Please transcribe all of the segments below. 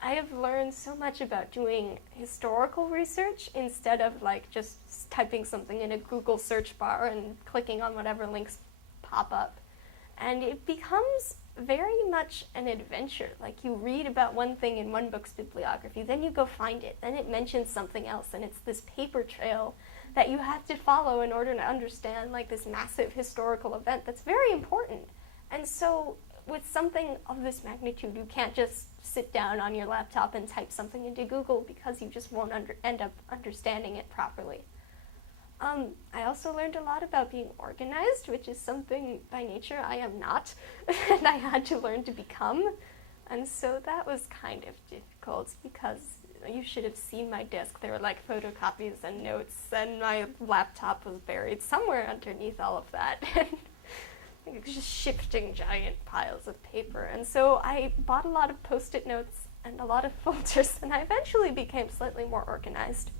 I have learned so much about doing historical research instead of like just typing something in a Google search bar and clicking on whatever links pop up. And it becomes very much an adventure. Like, you read about one thing in one book's bibliography, then you go find it, then it mentions something else, and it's this paper trail that you have to follow in order to understand like this massive historical event that's very important. And so with something of this magnitude, you can't just sit down on your laptop and type something into Google, because you just won't end up understanding it properly. I also learned a lot about being organized, which is something by nature I am not, and I had to learn to become. And so that was kind of difficult, because you should have seen my desk. There were like photocopies and notes, and my laptop was buried somewhere underneath all of that. It was just shifting giant piles of paper. And so I bought a lot of Post-it notes and a lot of folders, and I eventually became slightly more organized.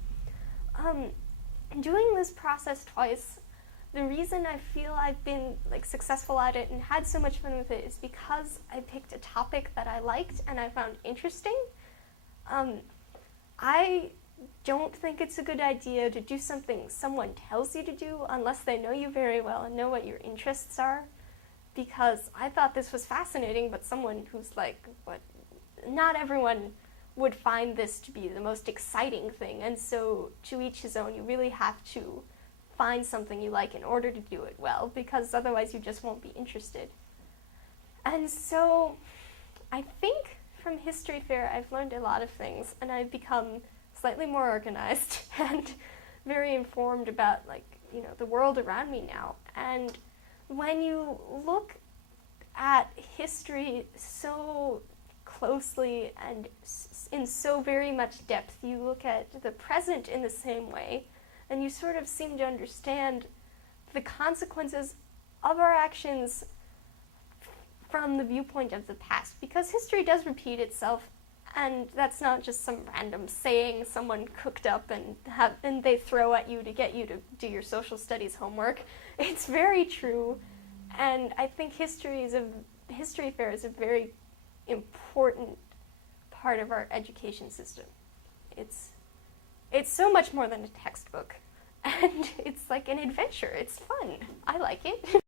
Doing this process twice, the reason I feel I've been like successful at it and had so much fun with it is because I picked a topic that I liked and I found interesting. I don't think it's a good idea to do something someone tells you to do unless they know you very well and know what your interests are, because I thought this was fascinating, but someone who's like, what, not everyone would find this to be the most exciting thing, and so to each his own. You really have to find something you like in order to do it well, because otherwise you just won't be interested. And so I think from History Fair I've learned a lot of things, and I've become slightly more organized and very informed about, like, you know, the world around me now. And when you look at history so closely and in so very much depth, you look at the present in the same way, and you sort of seem to understand the consequences of our actions from the viewpoint of the past, because history does repeat itself, and that's not just some random saying someone cooked up and they throw at you to get you to do your social studies homework. It's very true, and I think History Fair is a very important part of our education system. It's so much more than a textbook, and it's like an adventure. It's fun. I like it.